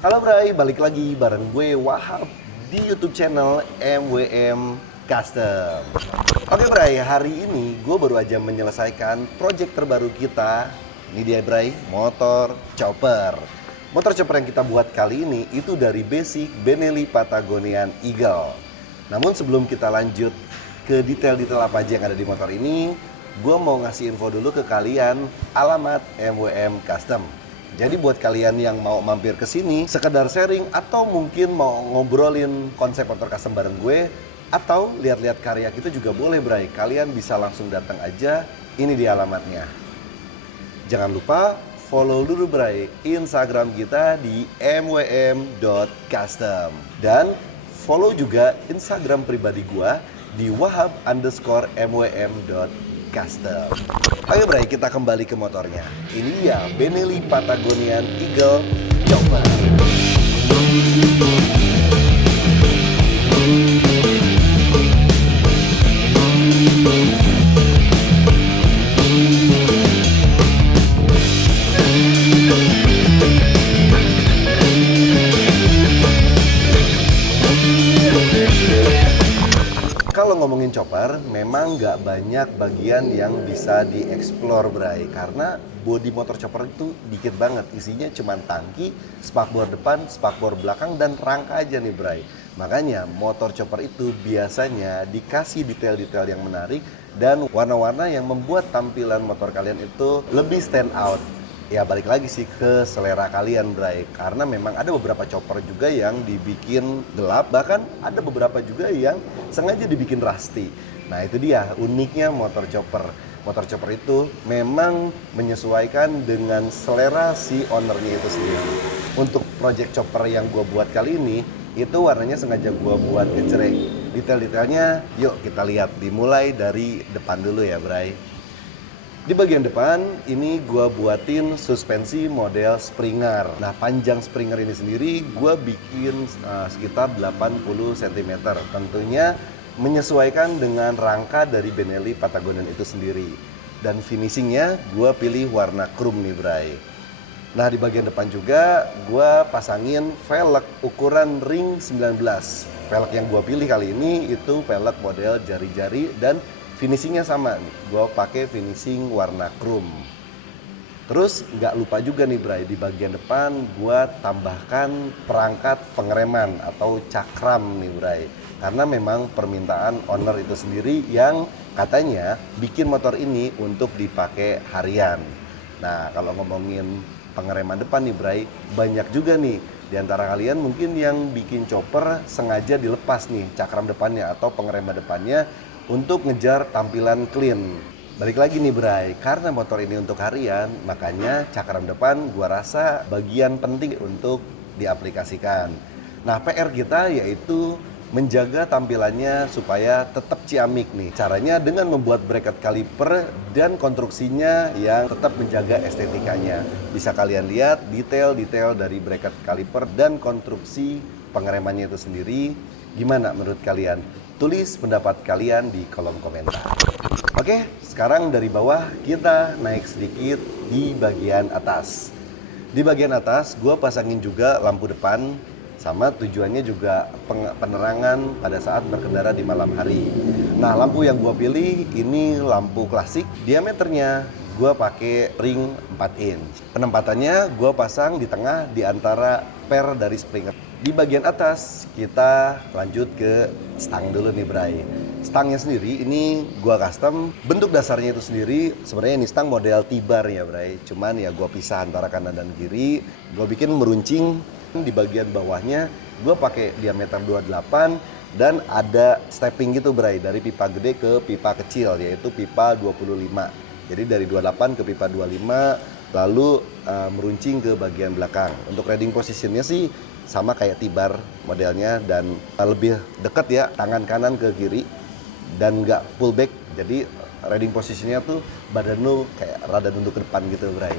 Halo Bray, balik lagi bareng gue Wahab di YouTube channel MWM Custom. Oke Bray, hari ini gue baru aja menyelesaikan project terbaru kita. Ini dia Bray, motor chopper. Motor chopper yang kita buat kali ini itu dari basic Benelli Patagonian Eagle. Namun sebelum kita lanjut ke detail-detail apa aja yang ada di motor ini, gue mau ngasih info dulu ke kalian alamat MWM Custom. Jadi buat kalian yang mau mampir ke sini, sekedar sharing atau mungkin mau ngobrolin konsep motor custom bareng gue, atau lihat-lihat karya kita juga boleh Bray. Kalian bisa langsung datang aja, ini di alamatnya. Jangan lupa follow dulu Bray Instagram kita di mwm.custom. Dan follow juga Instagram pribadi gue di wahab_mwm.custom. Ayo Bray, kita kembali ke motornya. Ini dia Benelli Patagonian Eagle Chopper. Kalau ngomongin chopper, memang nggak banyak bagian yang bisa dieksplor Bray. Karena bodi motor chopper itu dikit banget. Isinya cuma tangki, spakbor depan, spakbor belakang, dan rangka aja nih Bray. Makanya motor chopper itu biasanya dikasih detail-detail yang menarik dan warna-warna yang membuat tampilan motor kalian itu lebih stand out. Ya balik lagi sih ke selera kalian Bray, karena memang ada beberapa chopper juga yang dibikin gelap, bahkan ada beberapa juga yang sengaja dibikin rusty. Nah itu dia uniknya motor chopper. Motor chopper itu memang menyesuaikan dengan selera si ownernya itu sendiri. Untuk project chopper yang gue buat kali ini, itu warnanya sengaja gue buat ngejreng. Detail-detailnya yuk kita lihat, dimulai dari depan dulu ya Bray. Di bagian depan ini gue buatin suspensi model Springer. Nah panjang Springer ini sendiri gue bikin sekitar 80 cm. Tentunya menyesuaikan dengan rangka dari Benelli Patagonian itu sendiri. Dan finishingnya gue pilih warna chrome nih Bray. Nah di bagian depan juga gue pasangin velg ukuran ring 19. Velg yang gue pilih kali ini itu velg model jari-jari dan finishingnya sama nih, gue pakai finishing warna chrome. Terus nggak lupa juga nih Bray, di bagian depan gue tambahkan perangkat pengereman atau cakram nih Bray. Karena memang permintaan owner itu sendiri yang katanya bikin motor ini untuk dipakai harian. Nah kalau ngomongin pengereman depan nih Bray, banyak juga nih di antara kalian mungkin yang bikin chopper sengaja dilepas nih cakram depannya atau pengereman depannya untuk ngejar tampilan clean. Balik lagi nih Bray, karena motor ini untuk harian, makanya cakram depan gua rasa bagian penting untuk diaplikasikan. Nah PR kita yaitu menjaga tampilannya supaya tetap ciamik nih. Caranya dengan membuat bracket kaliper dan konstruksinya yang tetap menjaga estetikanya. Bisa kalian lihat detail-detail dari bracket kaliper dan konstruksi pengeremannya itu sendiri. Gimana menurut kalian? Tulis pendapat kalian di kolom komentar. Oke, sekarang dari bawah kita naik sedikit di bagian atas. Di bagian atas gue pasangin juga lampu depan, sama tujuannya juga penerangan pada saat berkendara di malam hari. Nah lampu yang gue pilih ini lampu klasik, diameternya gue pakai ring 4 inch. Penempatannya gue pasang di tengah di antara per dari Springer. Di bagian atas kita lanjut ke stang dulu nih Bray. Stangnya sendiri ini gua custom. Bentuk dasarnya itu sendiri sebenarnya ini stang model T-bar ya Bray. Cuman ya gua pisah antara kanan dan kiri. Gua bikin meruncing di bagian bawahnya. Gua pakai diameter 28 dan ada stepping gitu Bray, dari pipa gede ke pipa kecil yaitu pipa 25. Jadi dari 28 ke pipa 25 lalu meruncing ke bagian belakang. Untuk riding positionnya sih sama kayak T-bar modelnya dan lebih dekat ya, tangan kanan ke kiri dan nggak pull back. Jadi riding positionnya tuh badan lu kayak rada nunduk ke depan gitu Bray.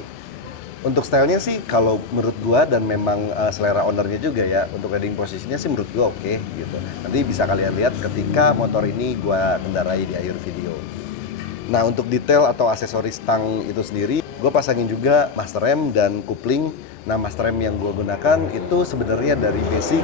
Untuk stylenya sih kalau menurut gua dan memang selera ownernya juga ya, untuk riding posisinya sih menurut gua oke gitu. Nanti bisa kalian lihat ketika motor ini gua kendarai di akhir video. Nah untuk detail atau aksesoris stang itu sendiri gue pasangin juga master rem dan kopling. Nah, master rem yang gue gunakan itu sebenarnya dari basic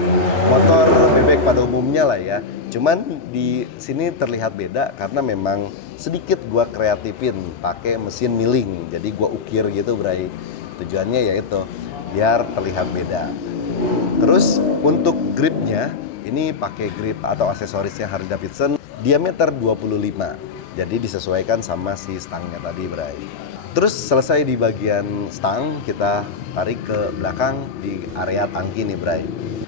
motor bebek pada umumnya lah ya. Cuman di sini terlihat beda karena memang sedikit gue kreatifin pakai mesin milling. Jadi gue ukir gitu, Bray. Tujuannya yaitu biar terlihat beda. Terus untuk gripnya, ini pakai grip atau aksesorisnya Harley Davidson diameter 25. Jadi disesuaikan sama si stangnya tadi, Bray. Terus selesai di bagian stang, kita tarik ke belakang di area tangki nih, Bray.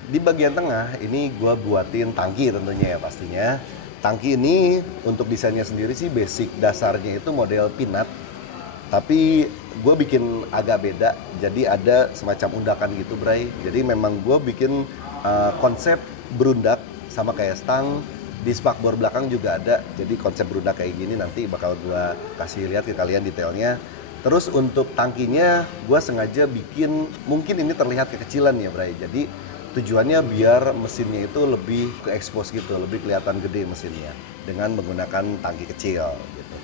Di bagian tengah ini gue buatin tangki tentunya ya pastinya. Tangki ini untuk desainnya sendiri sih basic dasarnya itu model pinat. Tapi gue bikin agak beda, jadi ada semacam undakan gitu, Bray. Jadi memang gue bikin konsep berundak sama kayak stang. Di spakbor belakang juga ada, jadi konsep berundak kayak gini nanti bakal gue kasih lihat ke kalian detailnya. Terus untuk tangkinya gue sengaja bikin, mungkin ini terlihat kekecilan ya, Bray. Jadi tujuannya biar mesinnya itu lebih ke expose gitu, lebih kelihatan gede mesinnya dengan menggunakan tangki kecil gitu.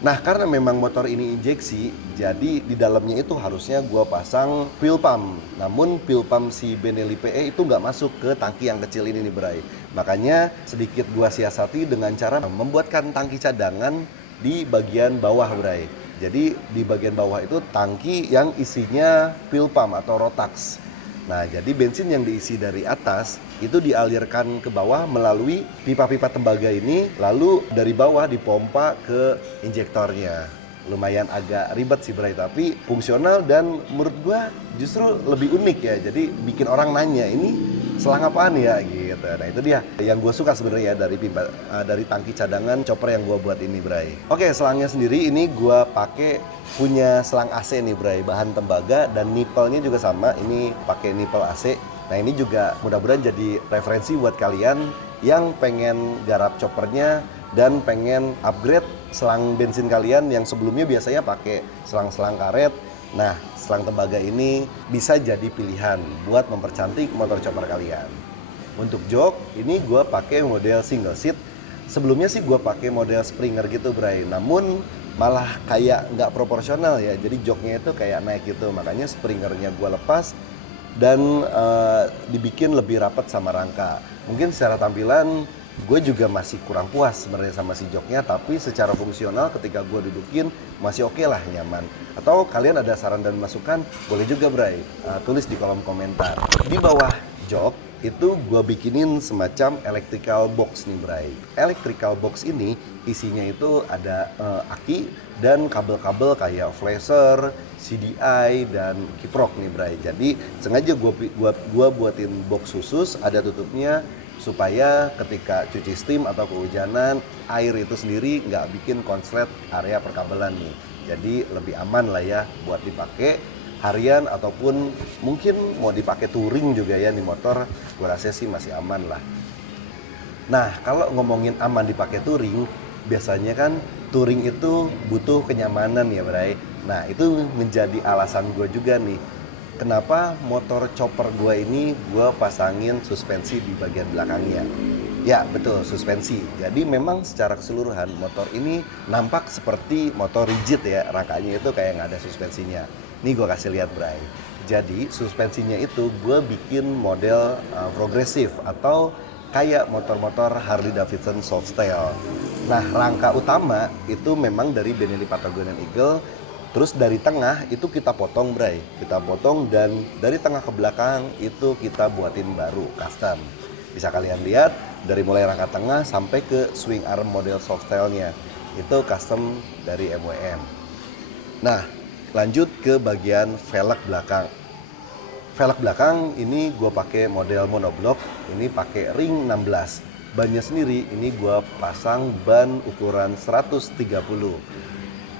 Nah, karena memang motor ini injeksi, jadi di dalamnya itu harusnya gue pasang fuel pump. Namun fuel pump si Benelli PE itu nggak masuk ke tangki yang kecil ini nih, Bray. Makanya sedikit gue siasati dengan cara membuatkan tangki cadangan di bagian bawah, Bray. Jadi di bagian bawah itu tangki yang isinya fuel pump atau Rotax. Nah, jadi bensin yang diisi dari atas itu dialirkan ke bawah melalui pipa-pipa tembaga ini, lalu dari bawah dipompa ke injektornya. Lumayan agak ribet sih, Bray, tapi fungsional dan menurut gua justru lebih unik ya. Jadi bikin orang nanya, ini selang apaan ya gitu. Nah, itu dia yang gue suka sebenarnya dari tangki cadangan chopper yang gue buat ini, Bray. Oke, selangnya sendiri ini gue pakai punya selang AC nih, Bray, bahan tembaga dan nipelnya juga sama. Ini pakai nipel AC. Nah, ini juga mudah-mudahan jadi referensi buat kalian yang pengen garap choppernya dan pengen upgrade selang bensin kalian yang sebelumnya biasanya pakai selang-selang karet. Nah, selang tembaga ini bisa jadi pilihan buat mempercantik motor chopper kalian. Untuk jok, ini gue pakai model single seat. Sebelumnya sih gue pakai model Springer gitu, Bray. Namun malah kayak nggak proporsional ya. Jadi joknya itu kayak naik gitu. Makanya Springernya gue lepas dan dibikin lebih rapat sama rangka. Mungkin secara tampilan gue juga masih kurang puas sebenarnya sama si joknya, tapi secara fungsional ketika gue dudukin masih oke lah, nyaman. Atau kalian ada saran dan masukan, boleh juga, Bray, tulis di kolom komentar. Di bawah jok itu gue bikinin semacam electrical box nih, Bray. Electrical box ini isinya itu ada aki dan kabel-kabel kayak flasher, CDI dan kiprok nih, Bray. Jadi sengaja gue buatin box khusus, ada tutupnya supaya ketika cuci steam atau kehujanan, air itu sendiri nggak bikin konslet area perkabelan nih. Jadi lebih aman lah ya buat dipakai harian ataupun mungkin mau dipakai touring juga ya nih motor, gue rasa sih masih aman lah. Nah, kalau ngomongin aman dipakai touring, biasanya kan touring itu butuh kenyamanan ya, Bray. Nah, itu menjadi alasan gue juga nih. Kenapa motor chopper gue ini gue pasangin suspensi di bagian belakangnya? Ya betul, suspensi. Jadi memang secara keseluruhan motor ini nampak seperti motor rigid ya. Rangkanya itu kayak nggak ada suspensinya. Nih gue kasih lihat, Bray. Jadi suspensinya itu gue bikin model progresif atau kayak motor-motor Harley Davidson Softstyle. Nah, rangka utama itu memang dari Benelli Patagonian Eagle. Terus dari tengah itu kita potong, Bray. Kita potong dan dari tengah ke belakang itu kita buatin baru, custom. Bisa kalian lihat dari mulai rangka tengah sampai ke swing arm model softstyle-nya. Itu custom dari MWM. Nah, lanjut ke bagian velg belakang. Velg belakang ini gue pakai model monoblock. Ini pakai ring 16. Bannya sendiri ini gue pasang ban ukuran 130.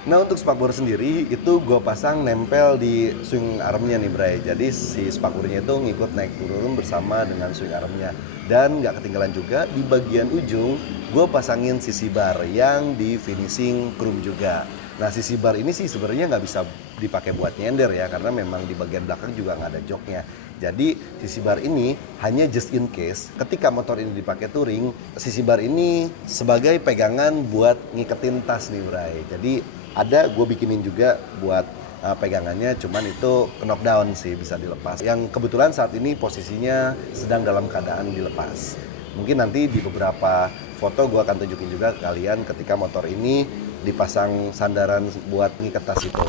Nah, untuk spakbor sendiri itu gue pasang nempel di swing armnya nih, Bray. Jadi si spakbornya itu ngikut naik turun bersama dengan swing armnya. Dan nggak ketinggalan juga di bagian ujung gue pasangin sisi bar yang di finishing chrome juga. Nah, sisi bar ini sih sebenarnya nggak bisa dipakai buat nyender ya, karena memang di bagian belakang juga nggak ada joknya. Jadi sisi bar ini hanya just in case ketika motor ini dipakai touring, sisi bar ini sebagai pegangan buat ngiketin tas nih, Bray. Jadi ada gue bikinin juga buat pegangannya, cuman itu knockdown sih, bisa dilepas. Yang kebetulan saat ini posisinya sedang dalam keadaan dilepas. Mungkin nanti di beberapa foto gue akan tunjukin juga ke kalian ketika motor ini dipasang sandaran buat ngiket tas itu.